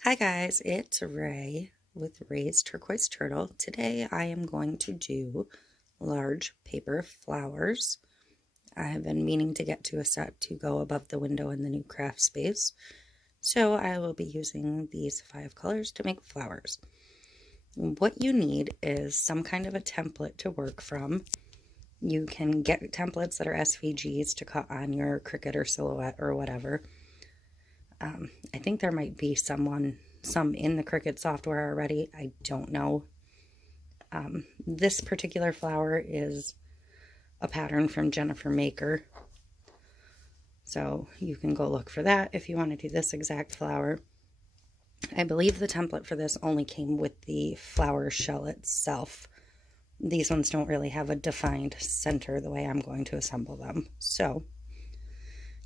Hi guys, it's Ray with Ray's Turquoise Turtle. Today I am going to do large paper flowers. I have been meaning to get to a set to go above the window in the new craft space. So I will be using these 5 colors to make flowers. What you need is some kind of a template to work from. You can get templates that are SVGs to cut on your Cricut or Silhouette or whatever. I think there might be some in the Cricut software already. I don't know. This particular flower is a pattern from Jennifer Maker. So you can go look for that if you want to do this exact flower. I believe the template for this only came with the flower shell itself. These ones don't really have a defined center the way I'm going to assemble them. So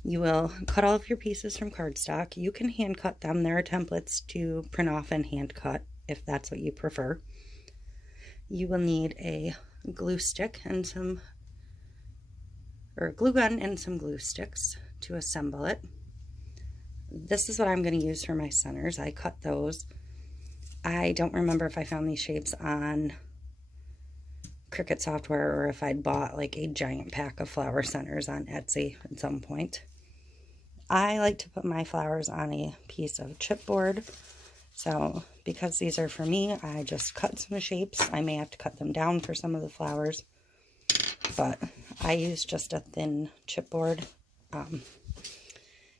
you will cut all of your pieces from cardstock. You can hand cut them. There are templates to print off and hand cut if that's what you prefer. You will need a glue stick and a glue gun and some glue sticks to assemble it. This is what I'm going to use for my centers. I cut those. I don't remember if I found these shapes on Cricut software or if I'd bought like a giant pack of flower centers on Etsy at some point. I like to put my flowers on a piece of chipboard. So because these are for me, I just cut some shapes. I may have to cut them down for some of the flowers, but I use just a thin chipboard.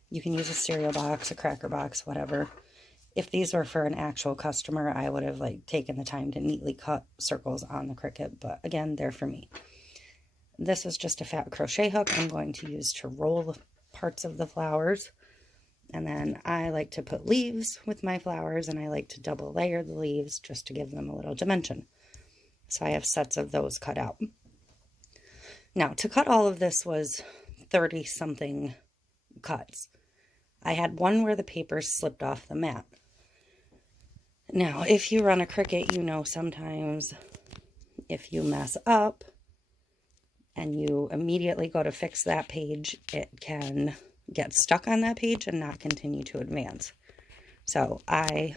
You can use a cereal box, a cracker box, whatever. If these were for an actual customer, I would have taken the time to neatly cut circles on the Cricut, but again, they're for me. This is just a fat crochet hook I'm going to use to roll parts of the flowers. And then I like to put leaves with my flowers, and I like to double layer the leaves just to give them a little dimension. So I have sets of those cut out. Now, to cut all of this was 30 something cuts. I had one where the paper slipped off the mat. Now, if you run a Cricut, you know sometimes if you mess up and you immediately go to fix that page, it can get stuck on that page and not continue to advance. So I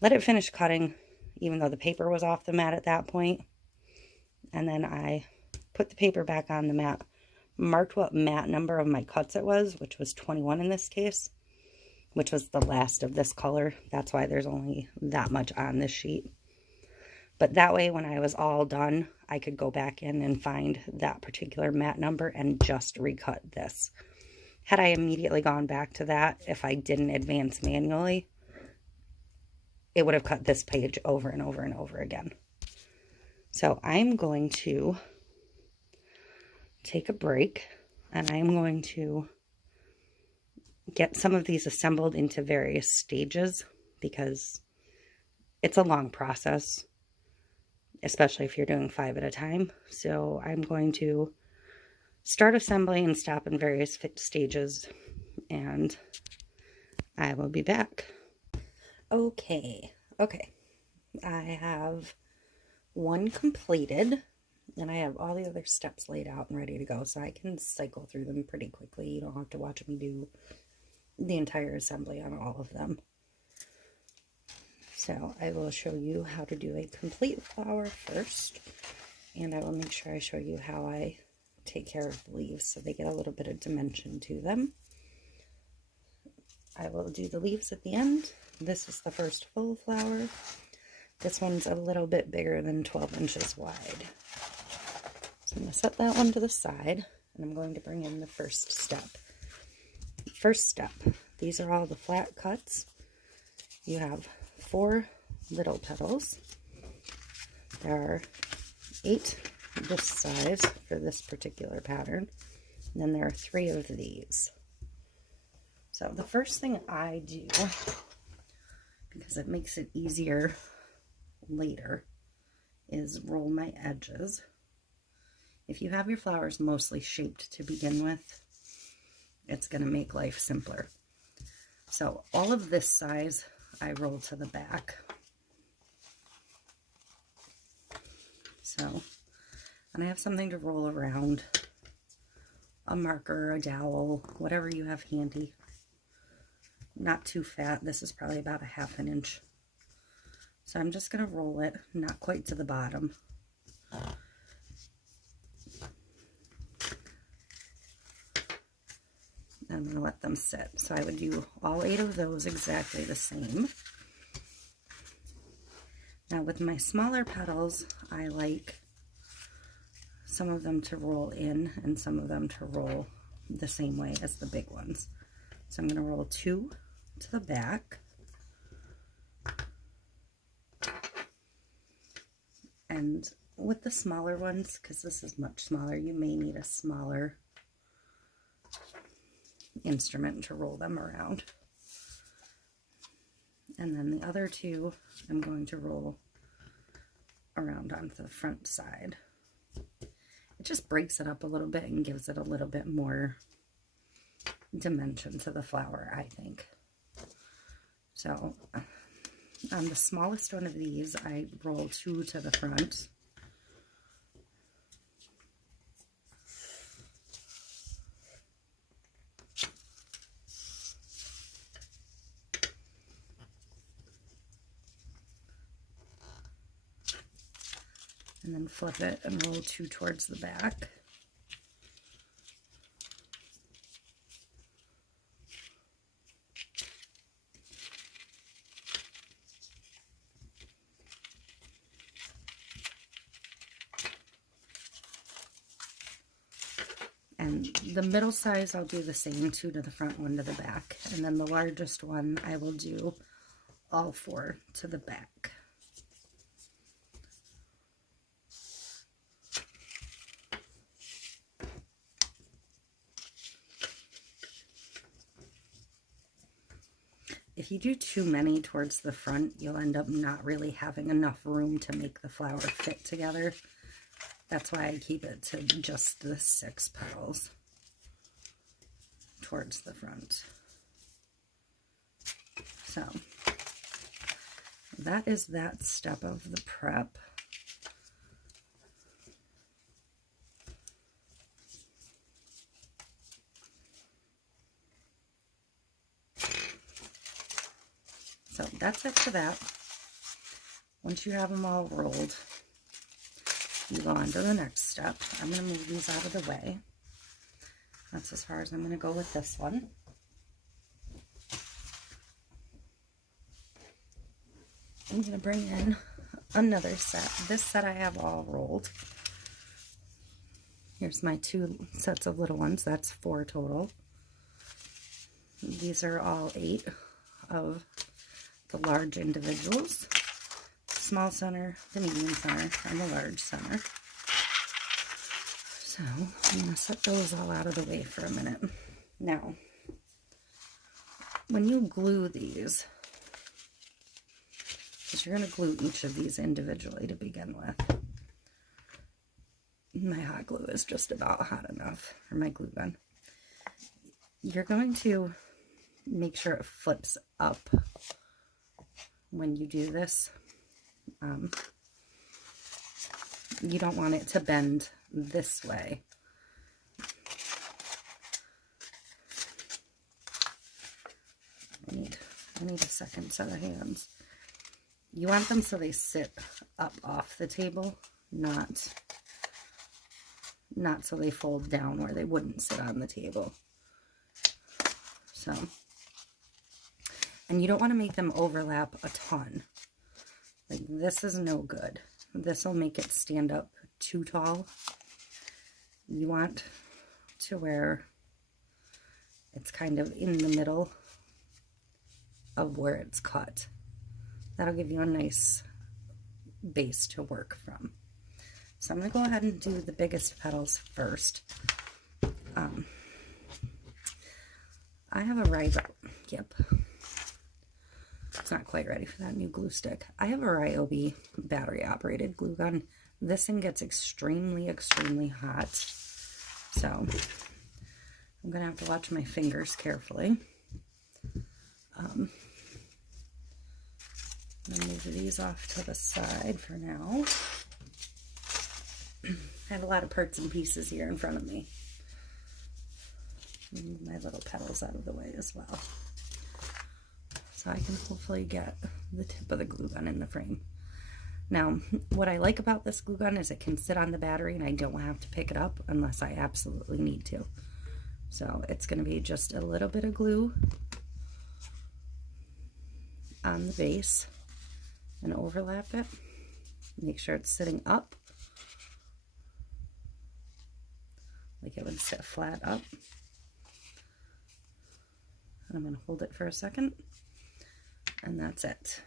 let it finish cutting, even though the paper was off the mat at that point. And then I put the paper back on the mat, marked what mat number of my cuts it was, which was 21 in this case, which was the last of this color. That's why there's only that much on this sheet. But that way, when I was all done, I could go back in and find that particular mat number and just recut this. Had I immediately gone back to that, if I didn't advance manually, it would have cut this page over and over and over again. So I'm going to take a break, and I'm going to get some of these assembled into various stages because it's a long process, especially if you're doing 5 at a time. So I'm going to start assembling and stop in various stages, and I will be back. Okay. I have one completed, and I have all the other steps laid out and ready to go, so I can cycle through them pretty quickly. You don't have to watch me do the entire assembly on all of them. So I will show you how to do a complete flower first, and I will make sure I show you how I take care of the leaves so they get a little bit of dimension to them. I will do the leaves at the end. This is the first full flower. This one's a little bit bigger than 12 inches wide. So I'm going to set that one to the side, and I'm going to bring in the first step. First step, these are all the flat cuts. You have 4 little petals. There are 8 this size for this particular pattern. And then there are 3 of these. So the first thing I do, because it makes it easier later, is roll my edges. If you have your flowers mostly shaped to begin with, it's going to make life simpler. So all of this size I roll to the back. So, and I have something to roll around, a marker, a dowel, whatever you have handy. not too fat. This is probably about a 1/2 inch. So I'm just going to roll it, not quite to the bottom. I'm going to let them sit. So I would do all 8 of those exactly the same. Now with my smaller petals, I like some of them to roll in and some of them to roll the same way as the big ones. So I'm going to roll 2 to the back. And with the smaller ones, because this is much smaller, you may need a smaller instrument to roll them around. And then the other 2 I'm going to roll around onto the front side. It just breaks it up a little bit and gives it a little bit more dimension to the flower, I think. So on the smallest one of these, I roll 2 to the front. And then flip it and roll 2 towards the back. And the middle size, I'll do the same, 2 to the front, 1 to the back. And then the largest one, I will do all 4 to the back. If you do too many towards the front, you'll end up not really having enough room to make the flower fit together. That's why I keep it to just the 6 petals towards the front. So that is that step of the prep. So that's it for that. Once you have them all rolled, you go on to the next step. I'm going to move these out of the way. That's as far as I'm going to go with this one. I'm going to bring in another set. This set I have all rolled. Here's my 2 sets of little ones. That's 4 total. These are all 8 of the large individuals. Small center, the medium center, and the large center. So I'm going to set those all out of the way for a minute. Now, when you glue these, because you're going to glue each of these individually to begin with. My hot glue is just about hot enough, or my glue gun. You're going to make sure it flips up when you do this. You don't want it to bend this way. I need a second set of hands. You want them so they sit up off the table, not so they fold down where they wouldn't sit on the table. So, and you don't want to make them overlap a ton. Like, this is no good. This will make it stand up too tall. You want to where it's kind of in the middle of where it's cut. That'll give you a nice base to work from. So I'm going to go ahead and do the biggest petals first. I have a it's not quite ready for that new glue stick. I have a Ryobi battery operated glue gun. This thing gets extremely, extremely hot. So I'm going to have to watch my fingers carefully. I'm going to move these off to the side for now. I have a lot of parts and pieces here in front of me. Move my little petals out of the way as well. so I can hopefully get the tip of the glue gun in the frame. Now, what I like about this glue gun is it can sit on the battery and I don't have to pick it up unless I absolutely need to. So it's going to be just a little bit of glue on the base and overlap it. Make sure it's sitting up, like it would sit flat up. And I'm going to hold it for a second, and that's it.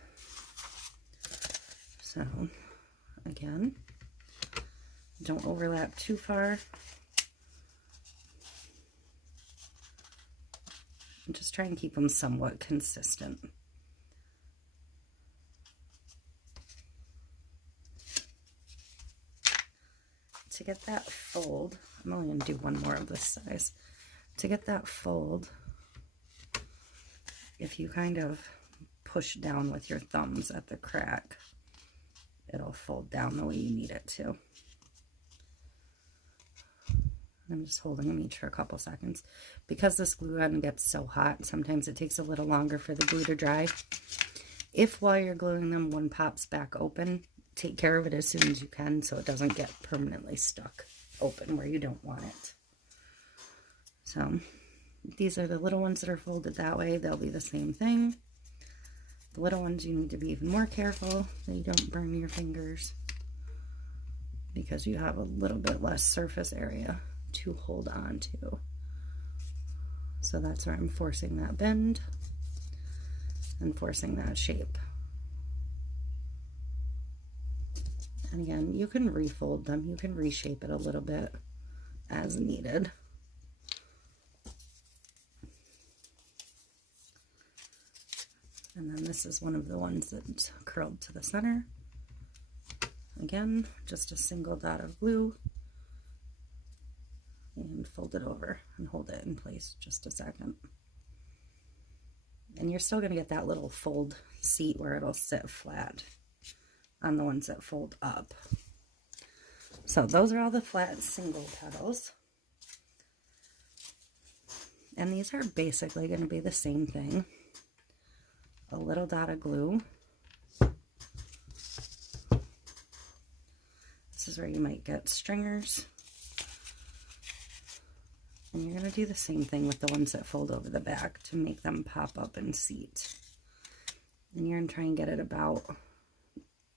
So again, don't overlap too far. And just try and keep them somewhat consistent. To get that fold, I'm only going to do one more of this size. To get that fold, if you kind of push down with your thumbs at the crack, it'll fold down the way you need it to. I'm just holding them each for a couple seconds. Because this glue gun gets so hot, sometimes it takes a little longer for the glue to dry. If while you're gluing them, one pops back open, take care of it as soon as you can so it doesn't get permanently stuck open where you don't want it. So these are the little ones that are folded that way. They'll be the same thing. The little ones, you need to be even more careful that you don't burn your fingers because you have a little bit less surface area to hold on to. So that's where I'm forcing that bend and forcing that shape. And again, you can refold them, you can reshape it a little bit as needed. And then this is one of the ones that's curled to the center. Again, just a single dot of glue and fold it over and hold it in place just a second. And you're still going to get that little fold seat where it'll sit flat on the ones that fold up. So those are all the flat single petals. And these are basically going to be the same thing. A little dot of glue. This is where you might get stringers. And you're going to do the same thing with the ones that fold over the back to make them pop up and seat. And you're going to try and get it about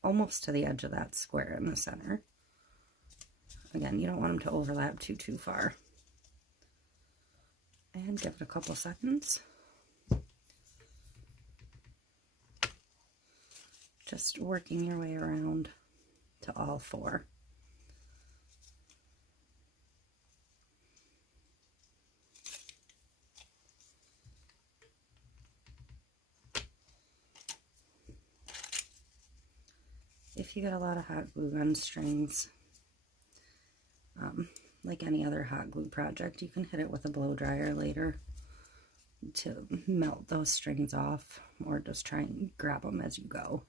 almost to the edge of that square in the center. Again, you don't want them to overlap too far. And give it a couple seconds. Just working your way around to all four. If you get a lot of hot glue gun strings, like any other hot glue project, you can hit it with a blow dryer later to melt those strings off, or just try and grab them as you go.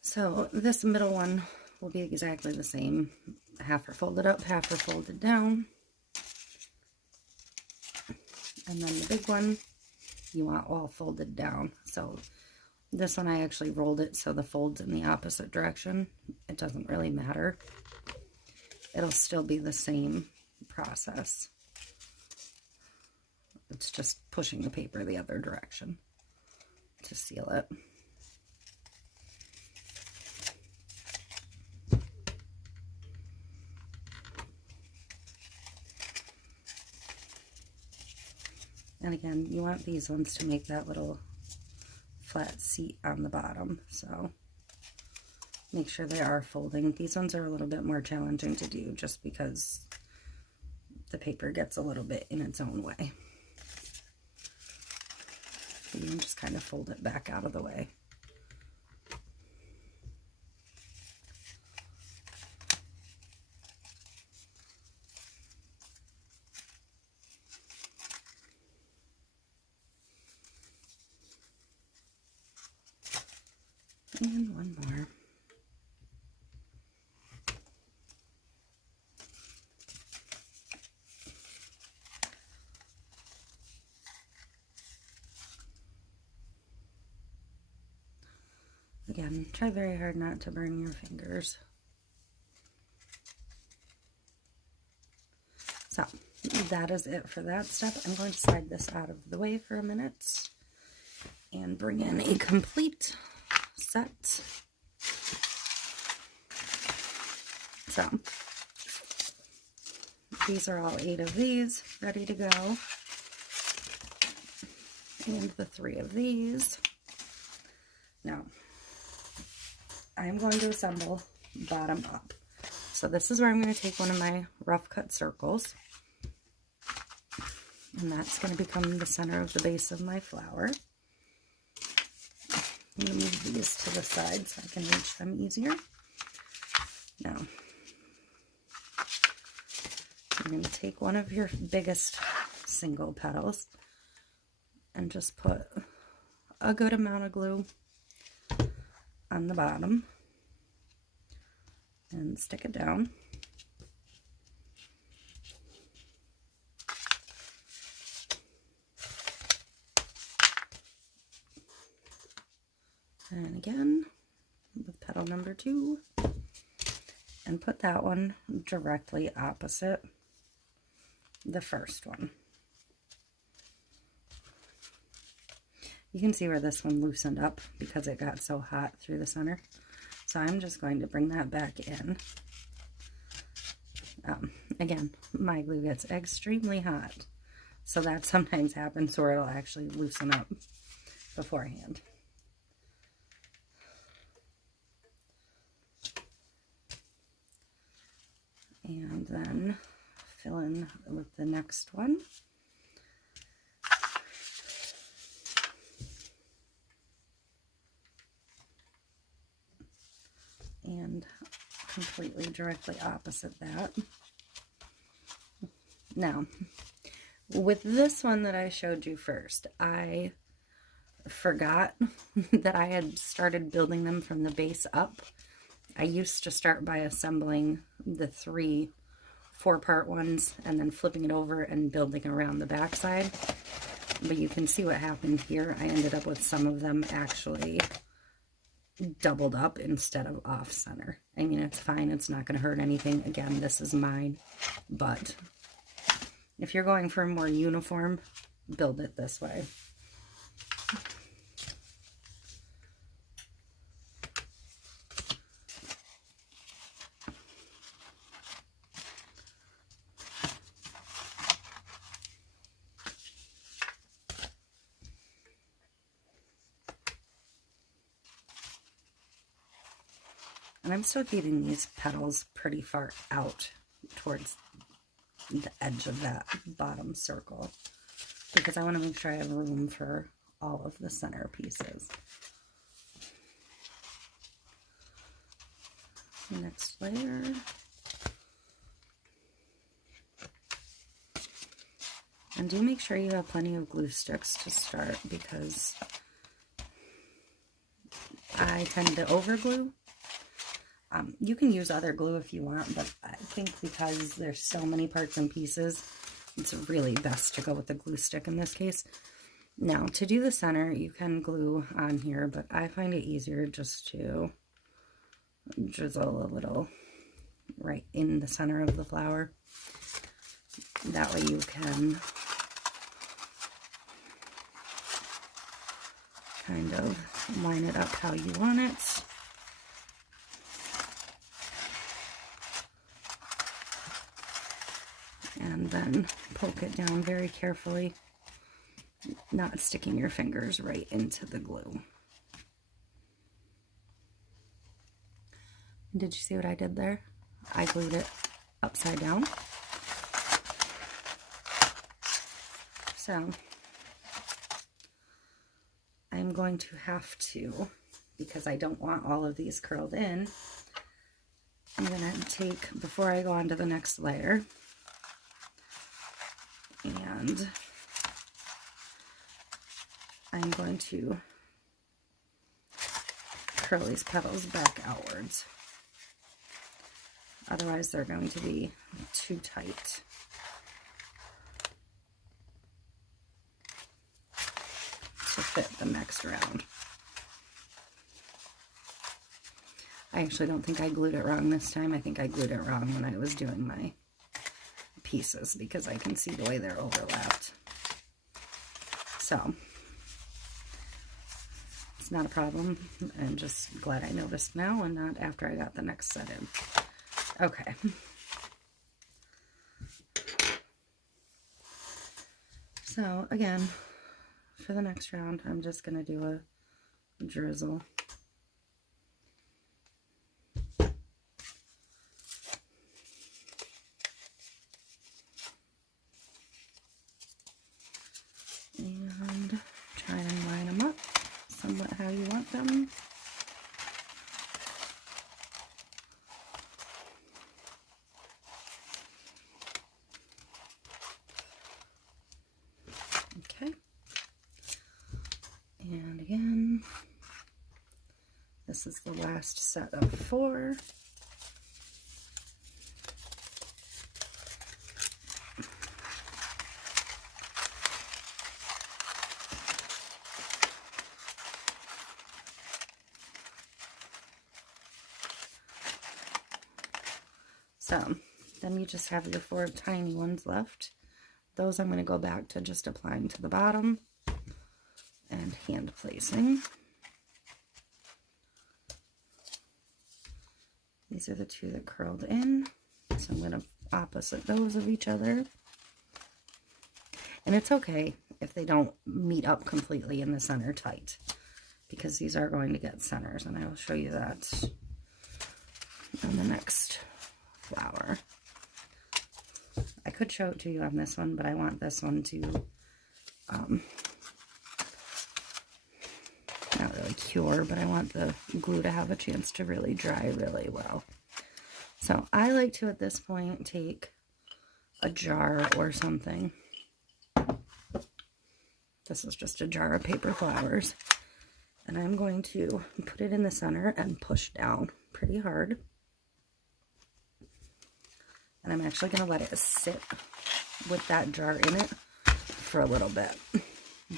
So this middle one will be exactly the same. Half are folded up, half are folded down. And then the big one, you want all folded down. So this one I actually rolled it so the fold's in the opposite direction. It doesn't really matter. It'll still be the same process. It's just pushing the paper the other direction to seal it. And again, you want these ones to make that little flat seat on the bottom, so make sure they are folding. These ones are a little bit more challenging to do just because the paper gets a little bit in its own way. You can just kind of fold it back out of the way. And one more. Again, try very hard not to burn your fingers. So, that is it for that step. I'm going to slide this out of the way for a minute and bring in a complete set. So, these are all 8 of these ready to go. And the 3 of these. Now, I'm going to assemble bottom up. So this is where I'm going to take one of my rough cut circles. And that's going to become the center of the base of my flower. I'm going to move these to the side so I can reach them easier. Now, you're going to take one of your biggest single petals and just put a good amount of glue on the bottom and stick it down. And again with petal number 2, and put that one directly opposite the first one. You can see where this one loosened up because it got so hot through the center. So I'm just going to bring that back in. Again, my glue gets extremely hot, so that sometimes happens where it'll actually loosen up beforehand. And then fill in with the next one. And completely directly opposite that. Now, with this one that I showed you first, I forgot that I had started building them from the base up. I used to start by assembling the 3 4-part ones and then flipping it over and building around the back side. But you can see what happened here. I ended up with some of them actually doubled up instead of off center. I mean, it's fine, it's not going to hurt anything. Again, this is mine, but if you're going for a more uniform, build it this way. And I'm still keeping these petals pretty far out towards the edge of that bottom circle because I want to make sure I have room for all of the center pieces. Next layer. And do make sure you have plenty of glue sticks to start because I tend to over glue. You can use other glue if you want, but I think because there's so many parts and pieces, it's really best to go with the glue stick in this case. Now, to do the center, you can glue on here, but I find it easier just to drizzle a little right in the center of the flower. That way you can kind of line it up how you want it. And then poke it down very carefully, not sticking your fingers right into the glue. Did you see what I did there? I glued it upside down. So I'm going to have to, because I don't want all of these curled in, I'm going to take, before I go on to the next layer, and I'm going to curl these petals back outwards. Otherwise, they're going to be too tight. To fit the next round. I actually don't think I glued it wrong this time. I think I glued it wrong when I was doing my pieces because I can see the way they're overlapped. So, it's not a problem. I'm just glad I noticed now and not after I got the next set in. Okay. So, again, for the next round, I'm just going to do a drizzle. And try and line them up somewhat how you want them. Okay. And again, this is the last set of 4. So then you just have your 4 tiny ones left. Those I'm going to go back to just applying to the bottom and hand placing. These are the 2 that curled in. So I'm going to opposite those of each other. And it's okay if they don't meet up completely in the center tight, because these are going to get centers, and I will show you that on the next flower. I could show it to you on this one, but I want this one to not really cure, but I want the glue to have a chance to really dry really well. So I like to, at this point, take a jar or something. This is just a jar of paper flowers. And I'm going to put it in the center and push down pretty hard. And I'm actually going to let it sit with that jar in it for a little bit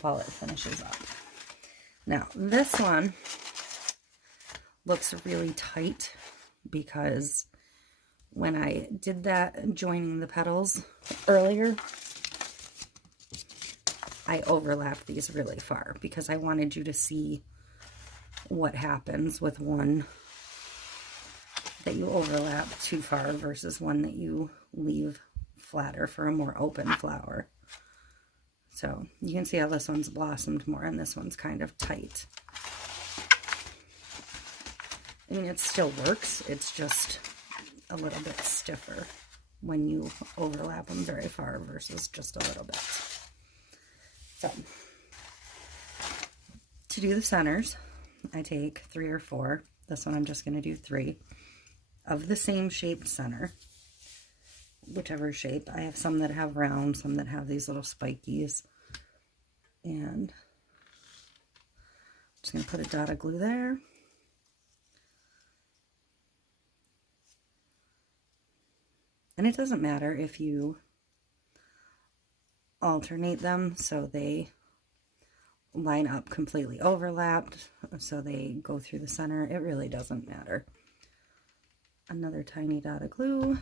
while it finishes up. Now, this one looks really tight because when I did that joining the petals earlier, I overlapped these really far because I wanted you to see what happens with one that you overlap too far versus one that you leave flatter for a more open flower. So you can see how this one's blossomed more and this one's kind of tight. I mean, it still works. It's just a little bit stiffer when you overlap them very far versus just a little bit. So to do the centers, I take 3 or 4. This one I'm just going to do 3 of the same shaped center, whichever shape. I have some that have round, some that have these little spikies. And I'm just going to put a dot of glue there. And it doesn't matter if you alternate them so they line up completely overlapped, so they go through the center. It really doesn't matter. Another tiny dot of glue.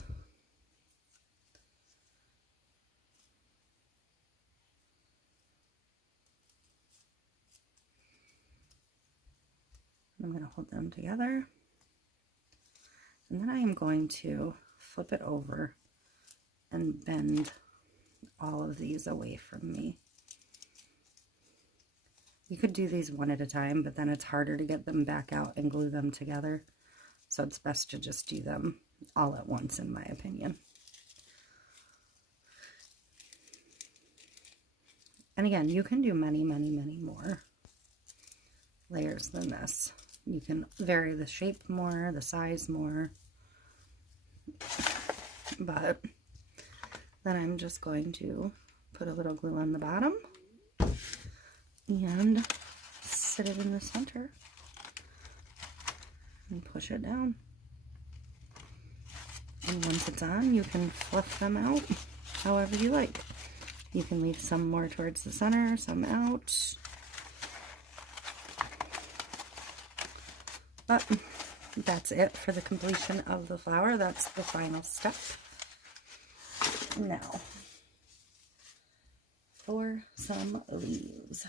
I'm going to hold them together. And then I am going to flip it over and bend all of these away from me. You could do these one at a time, but then it's harder to get them back out and glue them together. So it's best to just do them all at once, in my opinion. And again, you can do many, many, many more layers than this. You can vary the shape more, the size more. But then I'm just going to put a little glue on the bottom and sit it in the center. and push it down. And once it's on, you can fluff them out however you like. You can leave some more towards the center, some out. But that's it for the completion of the flower. That's the final step. Now, for some leaves.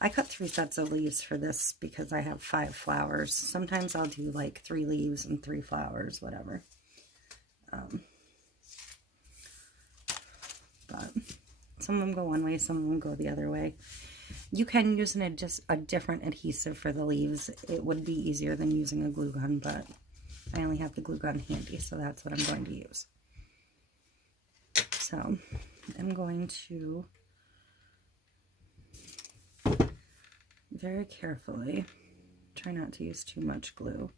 I cut 3 sets of leaves for this because I have 5 flowers. Sometimes I'll do like 3 leaves and 3 flowers, whatever. But some of them go one way, some of them go the other way. You can use a different adhesive for the leaves. It would be easier than using a glue gun, but I only have the glue gun handy, so that's what I'm going to use. So I'm going to very carefully try not to use too much glue.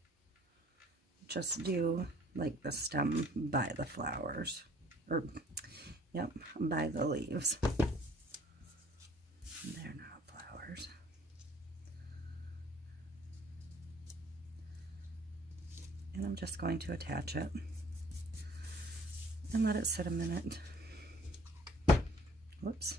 Just do like the stem by the flowers, or yep, by the leaves. They're not flowers. And I'm just going to attach it and let it sit a minute. Whoops.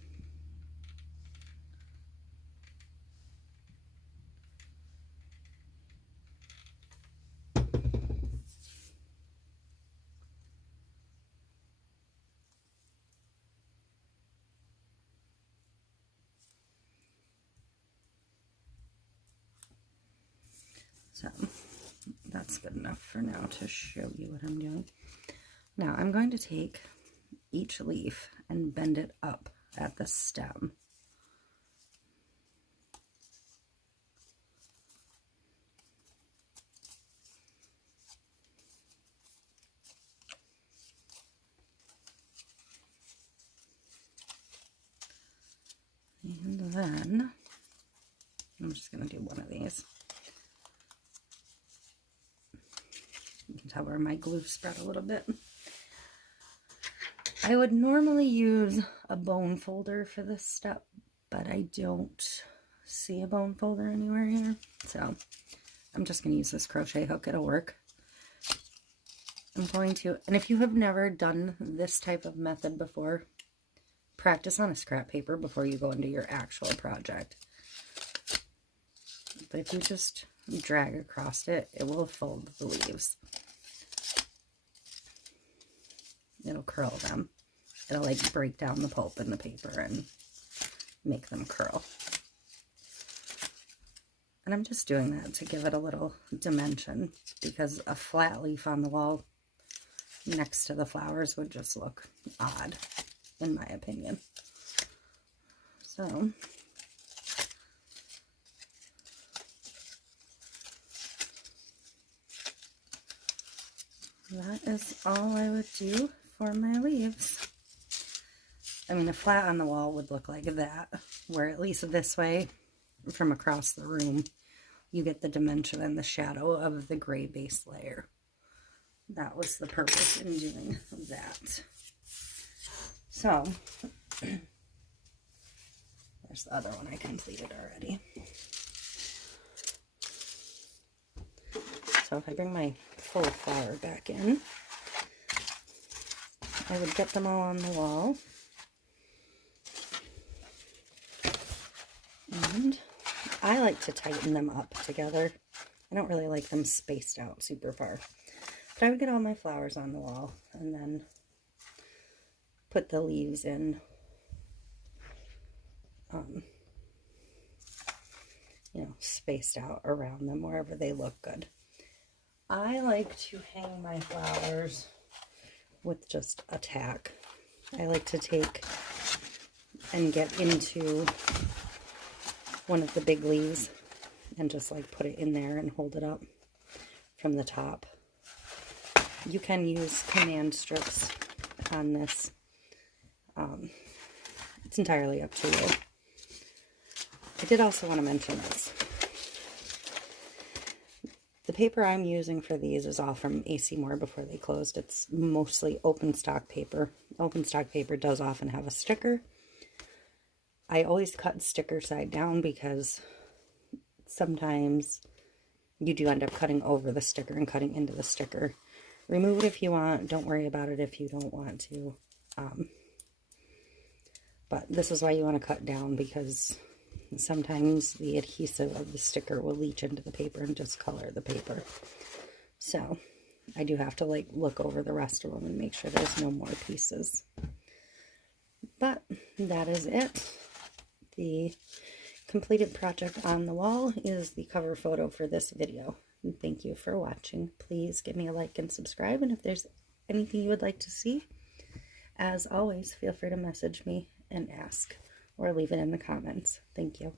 So that's good enough for now to show you what I'm doing. Now I'm going to take each leaf and bend it up at the stem. And then I'm just going to do one of these. You can tell where my glue spread a little bit. I would normally use a bone folder for this step, but I don't see a bone folder anywhere here. So I'm just going to use this crochet hook. It'll work. I'm going to, and if you have never done this type of method before, practice on a scrap paper before you go into your actual project. But if you just drag across it, it will fold the leaves. It'll curl them. It'll like break down the pulp in the paper and make them curl. And I'm just doing that to give it a little dimension, because a flat leaf on the wall next to the flowers would just look odd, in my opinion. So that is all I would do for my leaves. I mean, a flat on the wall would look like that, where at least this way, from across the room, you get the dimension and the shadow of the gray base layer. That was the purpose in doing that. So, there's the other one I completed already. So if I bring my full flower back in, I would get them all on the wall. And I like to tighten them up together. I don't really like them spaced out super far. But I would get all my flowers on the wall and then put the leaves in, you know, spaced out around them wherever they look good. I like to hang my flowers with just a tack. I like to take and get into one of the big leaves and just like put it in there and hold it up from the top. You can use command strips on this. It's entirely up to you. I did also want to mention this. The paper I'm using for these is all from AC Moore before they closed. It's mostly open stock paper. Open stock paper does often have a sticker. I always cut sticker side down because sometimes you do end up cutting over the sticker and cutting into the sticker. Remove it if you want. Don't worry about it if you don't want to. But this is why you want to cut down, because sometimes the adhesive of the sticker will leach into the paper and discolor the paper. So I do have to like look over the rest of them and make sure there's no more pieces. But that is it. The completed project on the wall is the cover photo for this video. And thank you for watching. Please give me a like and subscribe. And if there's anything you would like to see, as always, feel free to message me and ask, or leave it in the comments. Thank you.